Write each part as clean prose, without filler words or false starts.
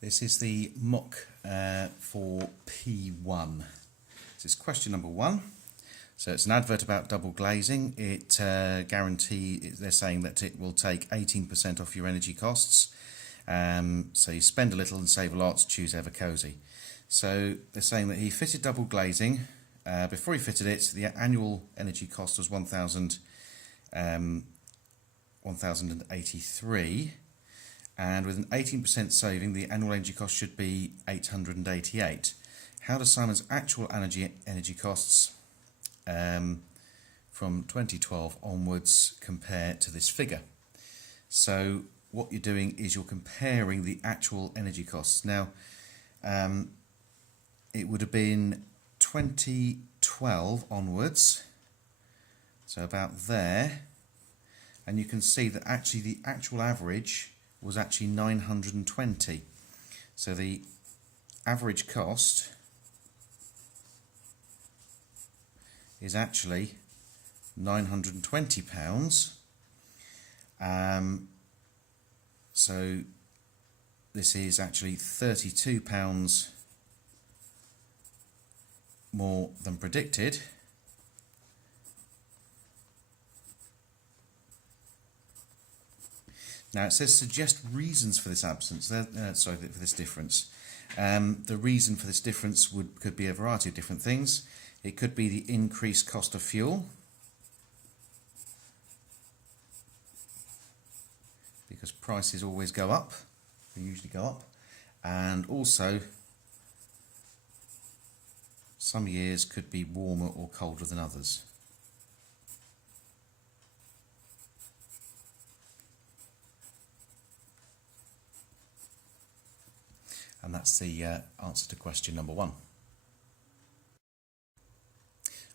This is the mock for P1. This is question number 1. So it's an advert about double glazing. It they're saying that it will take 18% off your energy costs. So you spend a little and save a lot, choose Ever Cozy. So they're saying that he fitted double glazing. Before he fitted it, the annual energy cost was 1,083. And with an 18% saving, the annual energy cost should be 888. How does Simon's actual energy costs from 2012 onwards compare to this figure? So what you're doing is you're comparing the actual energy costs. Now, it would have been 2012 onwards, so about there, and you can see that actually the actual average was actually 920. So the average cost is actually £920. So this is actually £32 more than predicted. Now it says suggest reasons for this absence. For this difference. The reason for this difference could be a variety of different things. It could be the increased cost of fuel, because prices always go up. They usually go up, and also some years could be warmer or colder than others. And that's the answer to question number 1.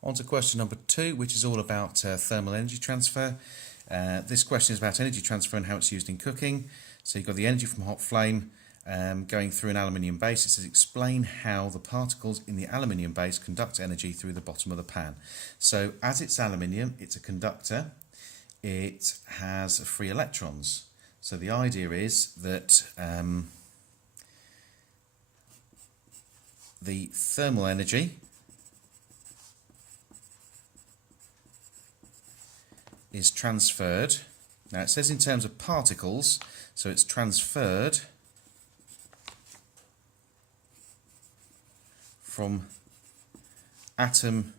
On to question number 2, which is all about thermal energy transfer. This question is about energy transfer and how it's used in cooking. So you've got the energy from hot flame going through an aluminium base. It says explain how the particles in the aluminium base conduct energy through the bottom of the pan. So as it's aluminium, it's a conductor. It has free electrons. So the idea is that the thermal energy is transferred. Now it says in terms of particles, so it's transferred from atom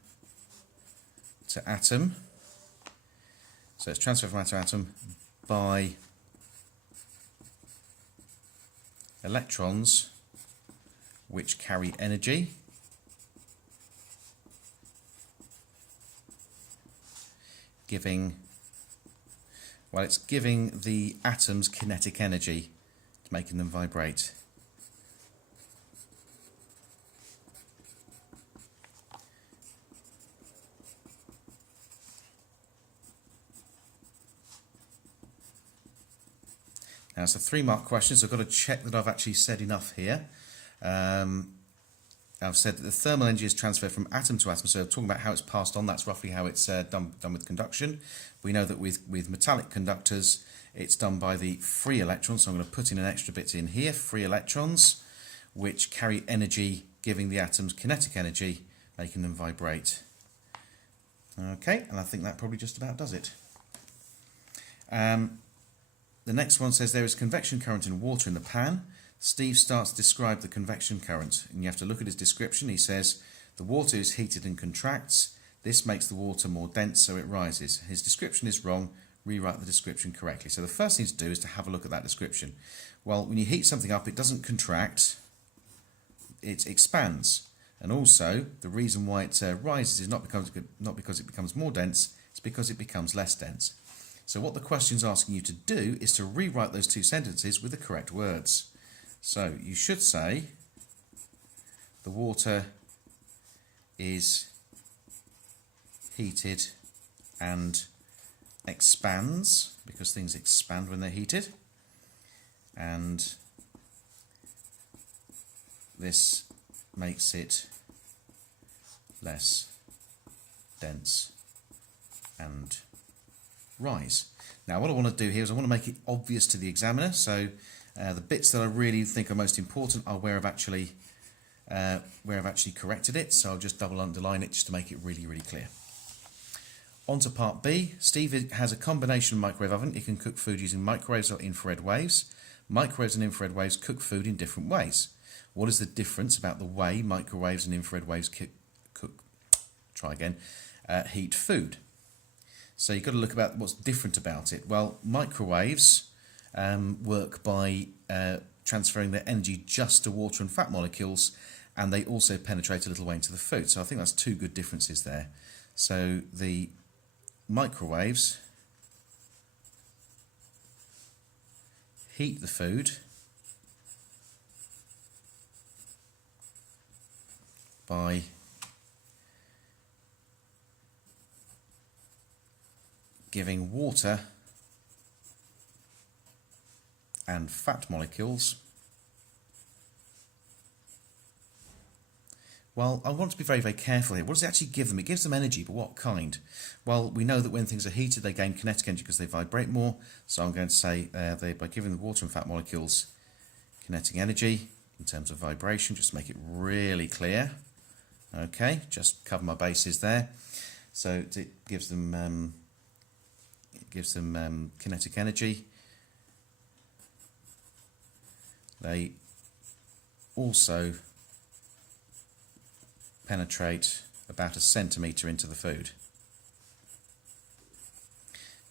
to atom. So it's transferred from atom to atom by electrons which carry energy, it's giving the atoms kinetic energy, making them vibrate. Now it's a 3-mark question, so I've got to check that I've actually said enough here. I've said that the thermal energy is transferred from atom to atom, so talking about how it's passed on, that's roughly how it's done with conduction. We know that with metallic conductors, it's done by the free electrons, so I'm going to put in an extra bit in here, free electrons, which carry energy, giving the atoms kinetic energy, making them vibrate. Okay, and I think that probably just about does it. The next one says there is convection current in water in the pan. Steve starts to describe the convection current, and you have to look at his description. He says the water is heated and contracts. This makes the water more dense, so it rises. His description is wrong. Rewrite the description correctly. So the first thing to do is to have a look at that description. Well, when you heat something up, it doesn't contract, it expands. And also, the reason why it rises is not because it becomes more dense, it's because it becomes less dense. So what the question's asking you to do is to rewrite those two sentences with the correct words. So you should say the water is heated and expands, because things expand when they're heated, and this makes it less dense and rise. Now what I want to do here is I want to make it obvious to the examiner, so The bits that I really think are most important are where I've actually corrected it, so I'll just double underline it just to make it really, really clear. On to part B. Steve has a combination microwave oven. It can cook food using microwaves or infrared waves. Microwaves and infrared waves cook food in different ways. What is the difference about the way microwaves and infrared waves heat food? So you've got to look about what's different about it. Well, microwaves work by transferring their energy just to water and fat molecules, and they also penetrate a little way into the food. So I think that's two good differences there. So the microwaves heat the food by giving water and fat molecules. Well, I want to be very, very careful here. What does it actually give them? It gives them energy, but what kind? Well, we know that when things are heated, they gain kinetic energy because they vibrate more. So I'm going to say by giving the water and fat molecules kinetic energy in terms of vibration, just to make it really clear. Okay, just cover my bases there. So it gives them kinetic energy. They also penetrate about a centimetre into the food.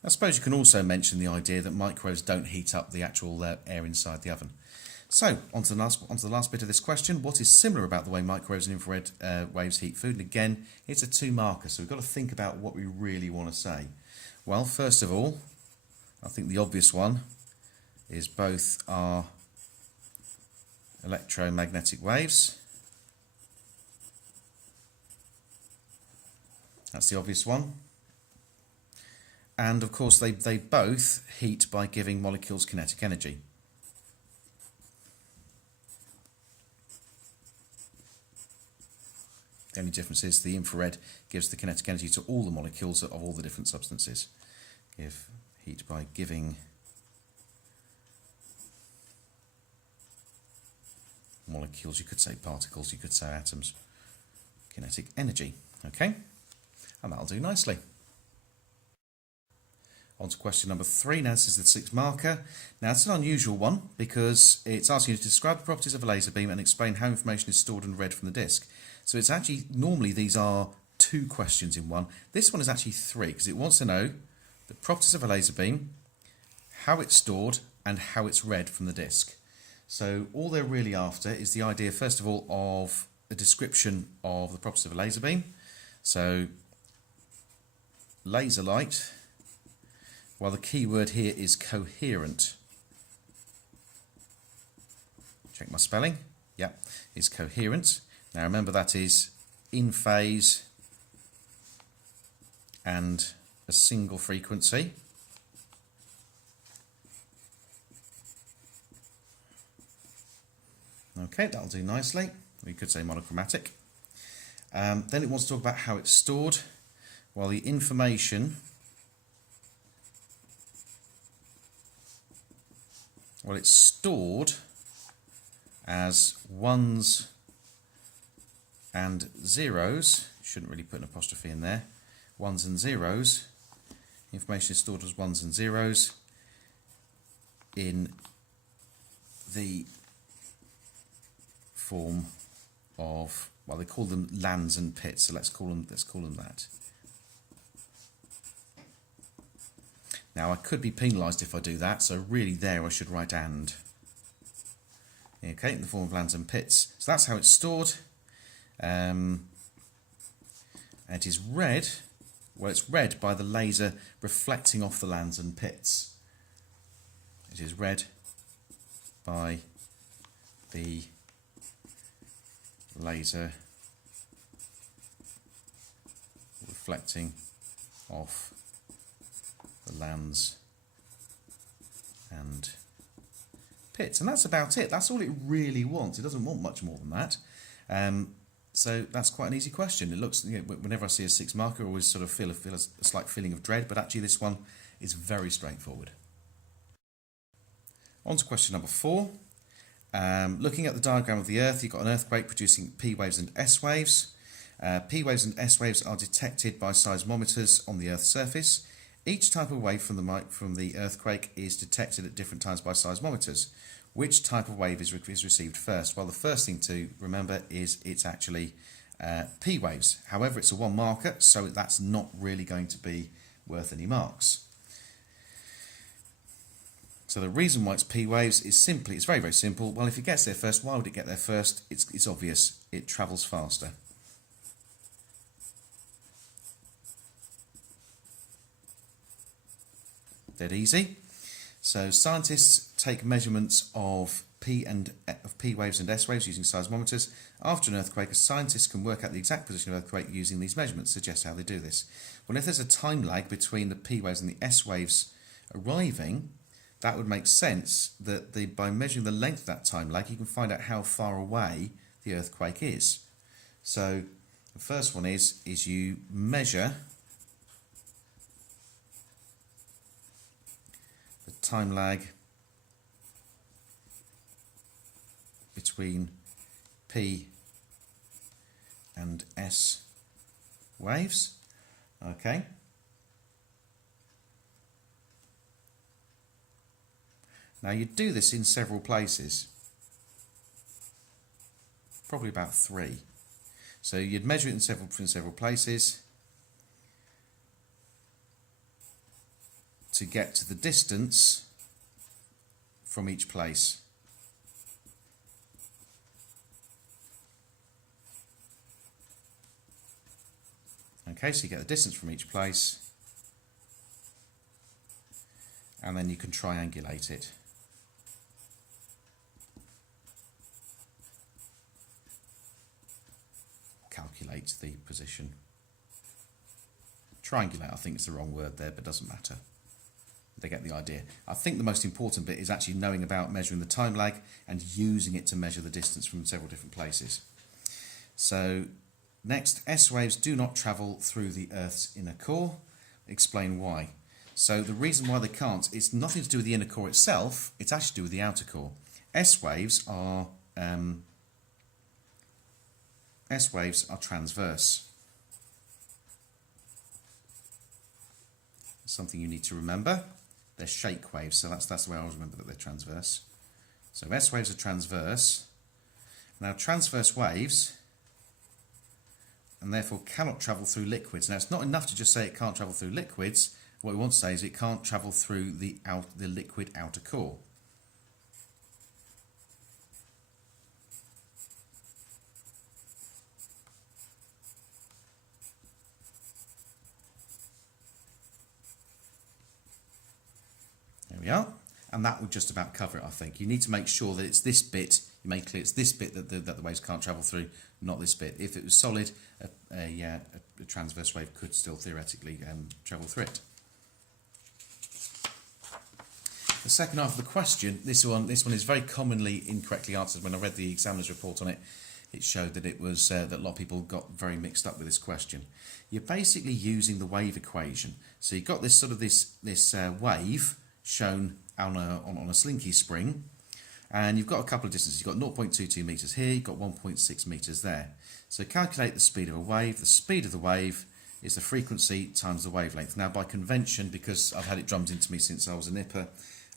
I suppose you can also mention the idea that microwaves don't heat up the actual air inside the oven. So, on to the last bit of this question. What is similar about the way microwaves and infrared waves heat food? And again, it's a 2-marker, so we've got to think about what we really want to say. Well, first of all, I think the obvious one is both are electromagnetic waves. That's the obvious one. And of course they both heat by giving molecules kinetic energy. The only difference is the infrared gives the kinetic energy to all the molecules of all the different substances. Give heat by giving molecules, you could say particles, you could say atoms, kinetic energy. Okay? And that'll do nicely. On to question number 3. Now this is the 6th marker. Now it's an unusual one because it's asking you to describe the properties of a laser beam and explain how information is stored and read from the disk. So it's actually, normally these are 2 questions in one. This one is actually 3 because it wants to know the properties of a laser beam, how it's stored and how it's read from the disk. So all they're really after is the idea, first of all, of a description of the properties of a laser beam. So laser light, well, the key word here is coherent. Check my spelling. Yeah, is coherent. Now remember that is in phase and a single frequency. Okay, that'll do nicely. We could say monochromatic. Then it wants to talk about how it's stored. Well, the information, well, it's stored as ones and zeros. Shouldn't really put an apostrophe in there. Ones and zeros. Information is stored as ones and zeros in the form of, well, they call them lands and pits, so let's call them that. Now I could be penalised if I do that, so really there I should write and. Okay, in the form of lands and pits. So that's how it's stored. And it is read, well, it's read by the laser reflecting off the lands and pits. It is read by the laser reflecting off the lands and pits. And that's about it. That's all it really wants. It doesn't want much more than that. So that's quite an easy question. It looks, whenever I see a 6 marker, I always sort of feel a slight feeling of dread, but actually this one is very straightforward. On to question number 4. Looking at the diagram of the Earth, you've got an earthquake producing P waves and S waves. P waves and S waves are detected by seismometers on the Earth's surface. Each type of wave from the earthquake is detected at different times by seismometers. Which type of wave is received first? Well, the first thing to remember is it's actually P waves. However, it's a 1 marker, so that's not really going to be worth any marks. So the reason why it's P waves is simply, it's very, very simple. Well, if it gets there first, why would it get there first? It's obvious. It travels faster. Dead easy. So scientists take measurements of P waves and S waves using seismometers. After an earthquake, a scientist can work out the exact position of the earthquake using these measurements. Suggest how they do this. Well, if there's a time lag between the P waves and the S waves arriving, that would make sense that by measuring the length of that time lag, you can find out how far away the earthquake is. So the first one is you measure the time lag between P and S waves. Okay. Now you do this in several places, probably about 3. So you'd measure it in several places to get to the distance from each place. Okay, so you get the distance from each place, and then you can triangulate it. Calculate the position. Triangulate, I think is the wrong word there, but doesn't matter. They get the idea. I think the most important bit is actually knowing about measuring the time lag and using it to measure the distance from several different places. So next, S waves do not travel through the Earth's inner core. Explain why. So the reason why they can't, it's nothing to do with the inner core itself, it's actually to do with the outer core. S waves are transverse. Something you need to remember. They're shake waves, so that's the way I always remember that they're transverse. So S waves are transverse. Now transverse waves, and therefore cannot travel through liquids. Now it's not enough to just say it can't travel through liquids. What we want to say is it can't travel through the liquid outer core. There we are. And that would just about cover it, I think. You need to make sure that it's this bit, you make clear it's this bit that the waves can't travel through, not this bit. If it was solid, a transverse wave could still theoretically travel through it. The second half of the question, this one is very commonly incorrectly answered. When I read the examiner's report on it, it showed that it was that a lot of people got very mixed up with this question. You're basically using the wave equation. So you've got this sort of this wave shown on a slinky spring, and you've got a couple of distances. You've got 0.22 metres here, you've got 1.6 metres there. So calculate the speed of a wave. The speed of the wave is the frequency times the wavelength. Now by convention, because I've had it drummed into me since I was a nipper,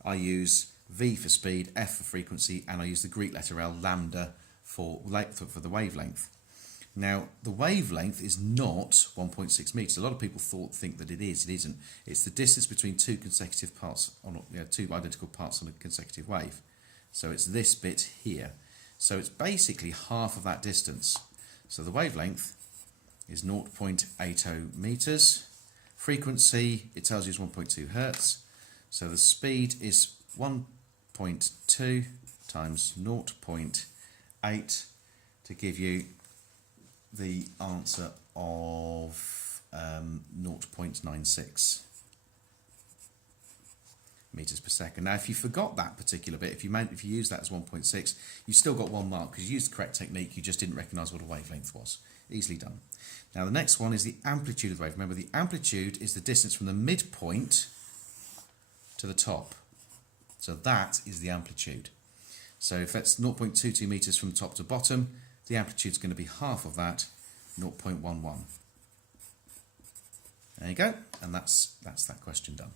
I use V for speed, F for frequency, and I use the Greek letter L, lambda, for the wavelength. Now, the wavelength is not 1.6 metres. A lot of people think that it is. It isn't. It's the distance between two consecutive parts, two identical parts on a consecutive wave. So it's this bit here. So it's basically half of that distance. So the wavelength is 0.80 metres. Frequency, it tells you, is 1.2 hertz. So the speed is 1.2 times 0.8 to give you the answer of 0.96 metres per second. Now, if you forgot that particular bit, if you use that as 1.6, you still got 1 mark because you used the correct technique. You just didn't recognise what a wavelength was. Easily done. Now, the next one is the amplitude of the wave. Remember, the amplitude is the distance from the midpoint to the top. So that is the amplitude. So if that's 0.22 metres from top to bottom, the amplitude is going to be half of that, 0.11. There you go, and that's that question done.